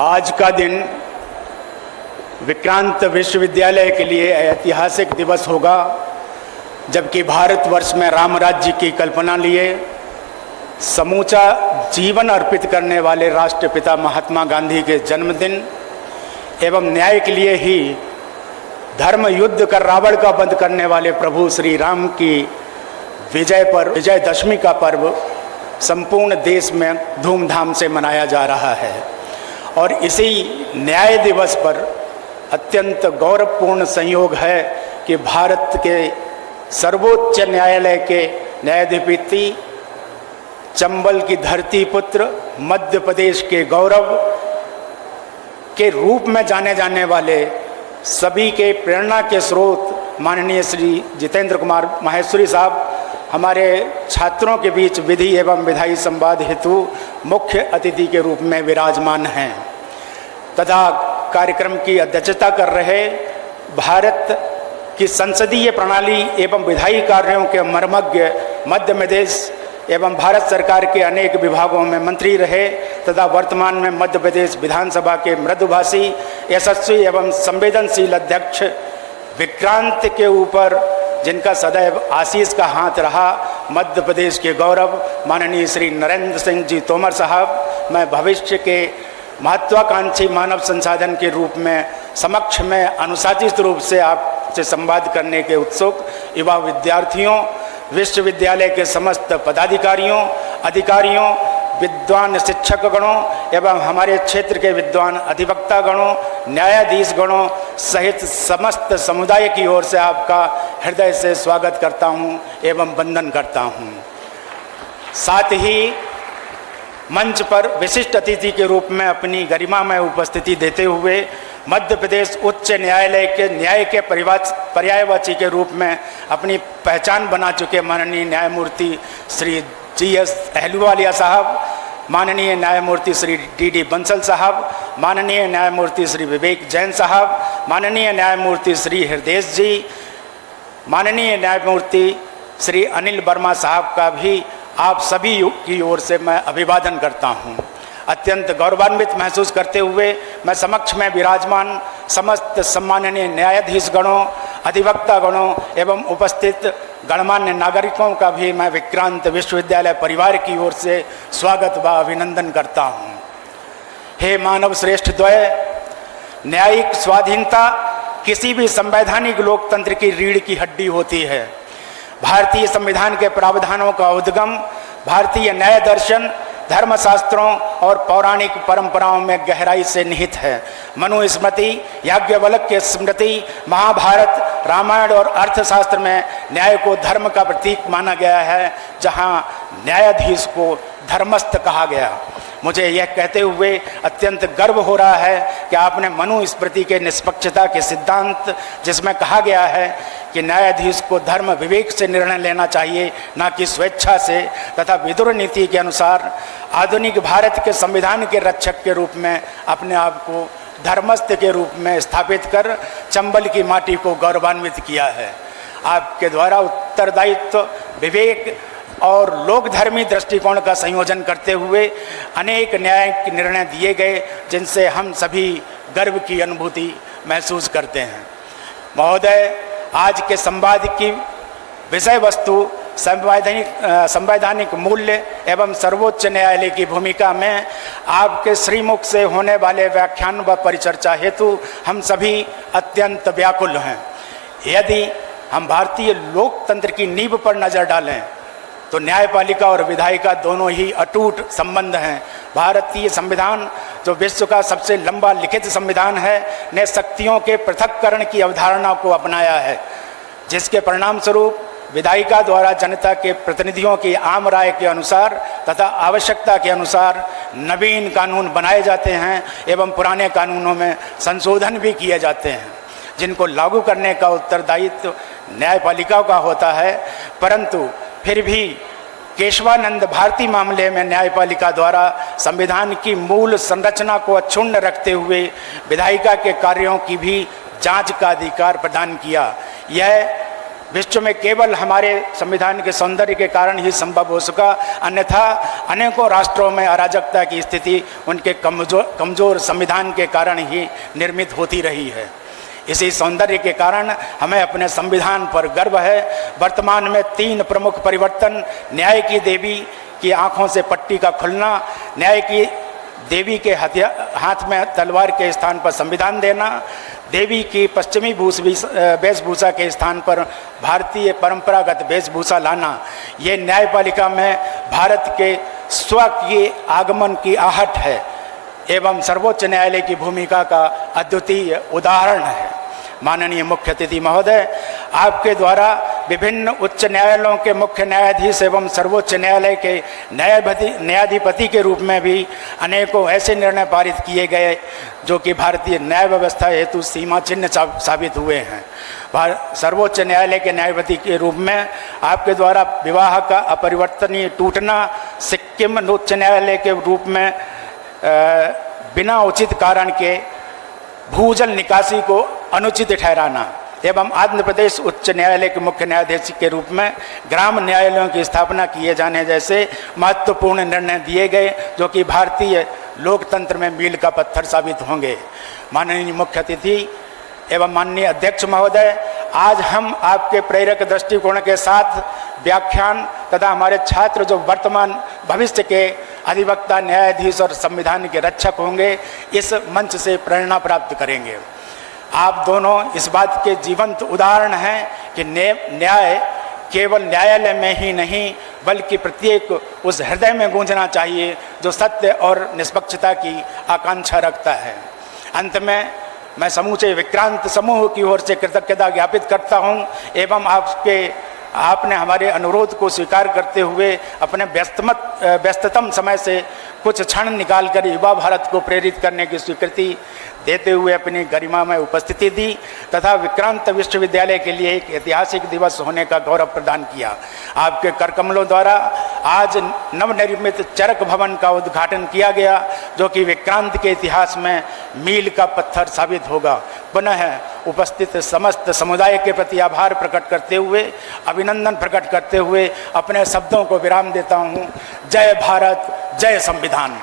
आज का दिन विक्रांत विश्वविद्यालय के लिए ऐतिहासिक दिवस होगा, जबकि भारतवर्ष में राम राज्य की कल्पना लिए समूचा जीवन अर्पित करने वाले राष्ट्रपिता महात्मा गांधी के जन्मदिन एवं न्याय के लिए ही धर्म युद्ध कर रावण का वध करने वाले प्रभु श्री राम की विजयदशमी का पर्व संपूर्ण देश में धूमधाम से मनाया जा रहा है। और इसी न्याय दिवस पर अत्यंत गौरवपूर्ण संयोग है कि भारत के सर्वोच्च न्यायालय के न्यायाधिपति, चंबल की धरती पुत्र, मध्य प्रदेश के गौरव के रूप में जाने जाने वाले सभी के प्रेरणा के स्रोत माननीय श्री जितेंद्र कुमार माहेश्वरी साहब हमारे छात्रों के बीच विधि एवं विधायी संवाद हेतु मुख्य अतिथि के रूप में विराजमान हैं तथा कार्यक्रम की अध्यक्षता कर रहे भारत की संसदीय प्रणाली एवं विधायी कार्यों के मर्मज्ञ, मध्य प्रदेश एवं भारत सरकार के अनेक विभागों में मंत्री रहे तथा वर्तमान में मध्य प्रदेश विधानसभा के मृदुभाषी, यशस्वी एवं संवेदनशील अध्यक्ष विक्रांत के ऊपर जिनका सदैव आशीष का हाथ रहा, मध्य प्रदेश के गौरव माननीय श्री नरेंद्र सिंह जी तोमर साहब, मैं भविष्य के महत्वाकांक्षी मानव संसाधन के रूप में समक्ष में अनुशासित रूप से आपसे संवाद करने के उत्सुक युवा विद्यार्थियों, विश्वविद्यालय के समस्त पदाधिकारियों, अधिकारियों, विद्वान शिक्षक गणों एवं हमारे क्षेत्र के विद्वान अधिवक्ता गणों, न्यायाधीश गणों सहित समस्त समुदाय की ओर से आपका हृदय से स्वागत करता हूं एवं वंदन करता हूं। साथ ही मंच पर विशिष्ट अतिथि के रूप में अपनी गरिमा में उपस्थिति देते हुए मध्य प्रदेश उच्च न्यायालय के न्याय के पर्यायवाची के रूप में अपनी पहचान बना चुके माननीय न्यायमूर्ति श्री GS अहलूवालिया साहब, माननीय न्यायमूर्ति श्री DD बंसल साहब, माननीय न्यायमूर्ति श्री विवेक जैन साहब, माननीय न्यायमूर्ति श्री हृदय जी, माननीय न्यायमूर्ति श्री अनिल वर्मा साहब का भी आप सभी की ओर से मैं अभिवादन करता हूं। अत्यंत गौरवान्वित महसूस करते हुए मैं समक्ष में विराजमान समस्त सम्माननीय न्यायाधीश गणों, अधिवक्ता गणों एवं उपस्थित गणमान्य नागरिकों का भी मैं विक्रांत विश्वविद्यालय परिवार की ओर से स्वागत व अभिनंदन करता हूं। हे मानव श्रेष्ठ द्वय, न्यायिक स्वाधीनता किसी भी संवैधानिक लोकतंत्र की रीढ़ की हड्डी होती है। भारतीय संविधान के प्रावधानों का उद्गम भारतीय न्याय दर्शन, धर्मशास्त्रों और पौराणिक परंपराओं में गहराई से निहित है। मनुस्मृति, याज्ञवल्क्य के स्मृति, महाभारत, रामायण और अर्थशास्त्र में न्याय को धर्म का प्रतीक माना गया है, जहां न्यायाधीश को धर्मस्थ कहा गया। मुझे यह कहते हुए अत्यंत गर्व हो रहा है कि आपने मनुस्मृति के निष्पक्षता के सिद्धांत, जिसमें कहा गया है कि न्यायाधीश को धर्म विवेक से निर्णय लेना चाहिए, न कि स्वेच्छा से, तथा विदुर नीति के अनुसार आधुनिक भारत के संविधान के रक्षक के रूप में अपने आप को धर्मस्थ के रूप में स्थापित कर चंबल की माटी को गौरवान्वित किया है। आपके द्वारा उत्तरदायित्व, विवेक और लोकधर्मी दृष्टिकोण का संयोजन करते हुए अनेक न्यायिक निर्णय दिए गए, जिनसे हम सभी गर्व की अनुभूति महसूस करते हैं। महोदय, आज के संवाद की विषय वस्तु संवैधानिक मूल्य एवं सर्वोच्च न्यायालय की भूमिका में आपके श्रीमुख से होने वाले व्याख्यान व परिचर्चा हेतु हम सभी अत्यंत व्याकुल हैं। यदि हम भारतीय लोकतंत्र की नींव पर नजर डालें तो न्यायपालिका और विधायिका दोनों ही अटूट संबंध हैं। भारतीय संविधान, जो विश्व का सबसे लंबा लिखित संविधान है, ने शक्तियों के पृथक्करण की अवधारणा को अपनाया है, जिसके परिणाम स्वरूप विधायिका द्वारा जनता के प्रतिनिधियों की आम राय के अनुसार तथा आवश्यकता के अनुसार नवीन कानून बनाए जाते हैं एवं पुराने कानूनों में संशोधन भी किए जाते हैं, जिनको लागू करने का उत्तरदायित्व न्यायपालिका का होता है। परंतु फिर भी केशवानंद भारती मामले में न्यायपालिका द्वारा संविधान की मूल संरचना को अक्षुण्ण रखते हुए विधायिका के कार्यों की भी जांच का अधिकार प्रदान किया। यह विश्व में केवल हमारे संविधान के सौंदर्य के कारण ही संभव हो सका, अन्यथा अनेकों राष्ट्रों में अराजकता की स्थिति उनके कमज़ोर संविधान के कारण ही निर्मित होती रही है। इसी सौंदर्य के कारण हमें अपने संविधान पर गर्व है। वर्तमान में 3 प्रमुख परिवर्तन: न्याय की देवी की आंखों से पट्टी का खुलना, न्याय की देवी के हाथ में तलवार के स्थान पर संविधान देना, देवी की पश्चिमी वेशभूषा के स्थान पर भारतीय परंपरागत वेशभूषा लाना, ये न्यायपालिका में भारत के स्व के आगमन की आहट है एवं सर्वोच्च न्यायालय की भूमिका का अद्वितीय उदाहरण है। माननीय मुख्य अतिथि महोदय, आपके द्वारा विभिन्न उच्च न्यायालयों के मुख्य न्यायाधीश एवं सर्वोच्च न्यायालय के न्यायाधिपति के रूप में भी अनेकों ऐसे निर्णय पारित किए गए जो कि भारतीय न्याय व्यवस्था हेतु सीमा चिन्ह साबित हुए हैं। सर्वोच्च न्यायालय के न्यायाधिपति के रूप में आपके द्वारा विवाह का अपरिवर्तनीय टूटना, सिक्किम उच्च न्यायालय के रूप में बिना उचित कारण के भूजल निकासी को अनुचित ठहराना एवं आंध्र प्रदेश उच्च न्यायालय के मुख्य न्यायाधीश के रूप में ग्राम न्यायालयों की स्थापना किए जाने जैसे महत्वपूर्ण निर्णय दिए गए जो कि भारतीय लोकतंत्र में मील का पत्थर साबित होंगे। माननीय मुख्य अतिथि एवं माननीय अध्यक्ष महोदय, आज हम आपके प्रेरक दृष्टिकोण के साथ व्याख्यान तथा हमारे छात्र जो वर्तमान भविष्य के अधिवक्ता, न्यायाधीश और संविधान के रक्षक होंगे, इस मंच से प्रेरणा प्राप्त करेंगे। आप दोनों इस बात के जीवंत उदाहरण हैं कि न्याय केवल न्यायालय में ही नहीं बल्कि प्रत्येक उस हृदय में गूंजना चाहिए जो सत्य और निष्पक्षता की आकांक्षा रखता है। अंत में मैं समूचे विक्रांत समूह की ओर से कृतज्ञता ज्ञापित करता हूं एवं आपने हमारे अनुरोध को स्वीकार करते हुए अपने व्यस्ततम समय से कुछ क्षण निकालकर युवा भारत को प्रेरित करने की स्वीकृति देते हुए अपनी गरिमा में उपस्थिति दी तथा विक्रांत विश्वविद्यालय के लिए एक ऐतिहासिक दिवस होने का गौरव प्रदान किया। आपके करकमलों द्वारा आज नवनिर्मित चरक भवन का उद्घाटन किया गया जो कि विक्रांत के इतिहास में मील का पत्थर साबित होगा। पुनः उपस्थित समस्त समुदाय के प्रति आभार प्रकट करते हुए, अभिनंदन प्रकट करते हुए अपने शब्दों को विराम देता हूँ। जय भारत, जय संविधान।